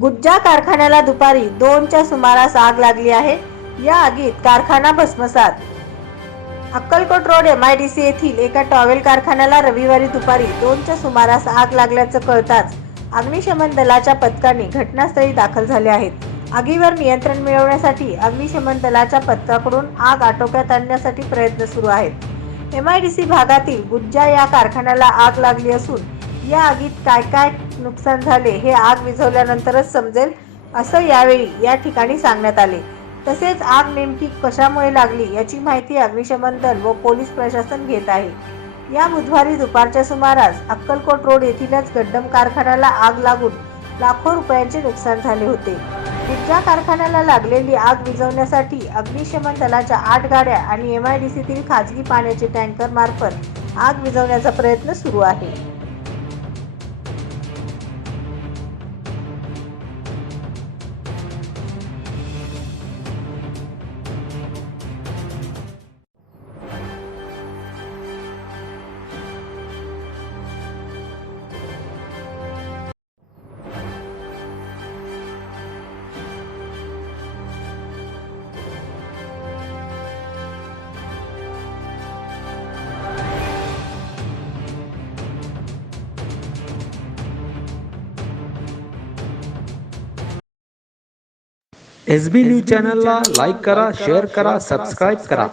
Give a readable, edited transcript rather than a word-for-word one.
गुज्जा कारखान्याला दुपारी 2च्या सुमारास आग लागली आहे। या आगीत कारखाना भस्मसात। अक्कलकोट रोड MIDC येथील एका टॉवेल कारखान्याला रविवारी दुपारी 2च्या सुमारास आग लागल्याचं कळताच अग्निशमन दलाच्या पथकाने घटनास्थळी दाखल झाले आहेत। आगीवर नियंत्रण मिळवण्यासाठी अग्निशमन दलाच्या पथकाकडून आग आटोक्यात आणण्यासाठी प्रयत्न सुरू आहेत। MIDC भागातील गुज्जा या कारखान्याला आग लागली असून या आगीत काय काय नुकसान झाले हे आग विझवल्यानंतरच समजेल असं यावेळी या ठिकाणी सांगण्यात आले। तसेच आग नेमकी कशामुळे लागली याची माहिती अग्निशमन दल व पोलीस प्रशासन घेत आहे। या बुधवारी दुपारच्या सुमारास अक्कलकोट रोड येथीलच गड्डम कारखान्याला आग लागून लाखो रुपयांचे नुकसान झाले होते। गुज्जा कारखान्याला लागलेली आग विझवण्यासाठी अग्निशमन दलाच्या 8 गाड्या आणि MIDCतील खाजगी पाण्याचे टँकर मार्फत आग विझवण्याचा प्रयत्न सुरू आहे। SB न्यूज चॅनलला लाईक करा, शेअर करा, सबस्क्राईब करा।